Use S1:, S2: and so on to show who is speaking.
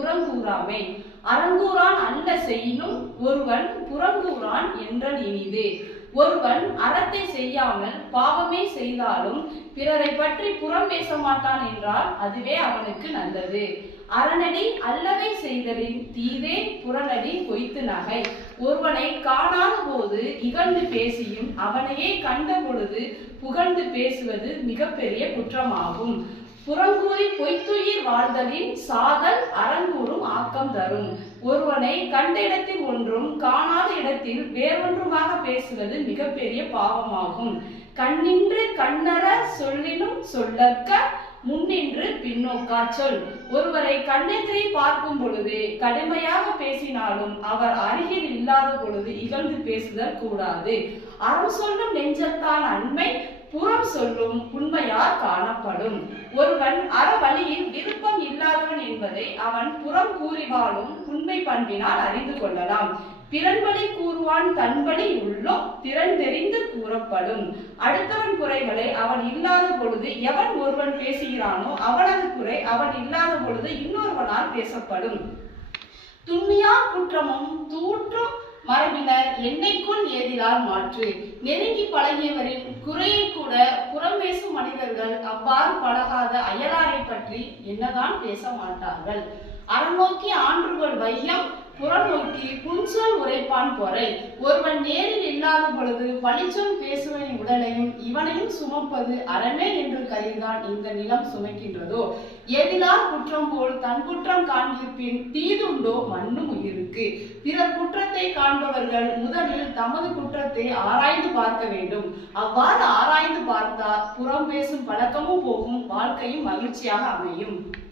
S1: புறங்கூறாமை. அறங்கூறான் அல்ல செய்யினும் ஒருவன் புறங்கூறான் என்ற இனிது ஒருவன் அறத்தை செய்யாமல் பாவமே செய்தாலும் பிறரை பற்றி புறம் பேச மாட்டான் என்றால் அதுவே அவனுக்கு நல்லது. அறநடி அல்லவை செய்தலின் தீதே புறநடி பொய்த்து நகை. ஒருவனை காணாத போது இகழ்ந்து பேசியும் அவனையே கண்ட பொழுது புகழ்ந்து பேசுவது மிகப்பெரிய குற்றமாகும். புறங்கூறி பொய்த்துயிர் வாழ்தலின் சாதல் அறங்கூறும் ஆக்கம் தரும். ஒருவனை கண்ட இடத்தில் ஒன்றும் காணாத இடத்தில் வேறொன்றுமாக பேசுவது மிகப்பெரிய பாவமாகும். கண்ணின்று கண்ணற சொல்லினும் சொல்லற்க முன்னின்று பின்னோக்கா சொல். ஒருவரை கண்ணெதிரை பார்க்கும் பொழுது கடுமையாக பேசினாலும் அவர் அருகில் இல்லாத பொழுது இகழ்ந்து பேசுதல் கூடாது. அறம் சொல்லும் நெஞ்சத்தான் அண்மை புறம் சொல்லும் உண்மையார் காணப்படும். ஒருவன் அறவழியில் விருப்பம் இல்லாதவன் என்பதை அவன் புறம் கூறிவாலும் உண்மை பண்பினால் அறிந்து கொள்ளலாம். பிறன்படி கூறுவான் தன்படி உள்ளோ திறன் தெரிந்து கூறப்படும். அடுத்தவன் குறைகளை அவன் இல்லாத பொழுது எவன் ஒருவன் பேசுகிறானோ அவனது குறை அவன் இல்லாத பொழுது இன்னொருவனால் பேசப்படும். துண்ணியா குற்றமும் தூற்றும் மரபினர் என்னைக்குள் எதிரால் மாற்று. நெருங்கி பழகியவரின் குறையை கூட புறம் பேசும் மனிதர்கள் அவ்வாறு பழகாத அயலாரை பற்றி என்னதான் பேச மாட்டார்கள்? அறநோக்கி ஆண்டுகொள் வையம் புறநோக்கி புன்சொல் உரைப்பான் பொறை. ஒருவன் நேரில் இல்லாத பொழுது பழிச்சொல் பேசுவனின் உடலையும் இவனையும் சுமப்பது அறமே என்று கருதான் இந்த நிலம் சுமைக்கின்றதோ. எதிலார் குற்றம் போல் தன் குற்றம் காண்பின் தீதுண்டோ மண்ணும் உயிருக்கு. பிறர் குற்றத்தை காண்பவர்கள் முதலில் தமது குற்றத்தை ஆராய்ந்து பார்க்க வேண்டும். அவ்வாறு ஆராய்ந்து பார்த்தால் புறம் பேசும் பழக்கமும் போகும் வாழ்க்கையும் மகிழ்ச்சியாக அமையும்.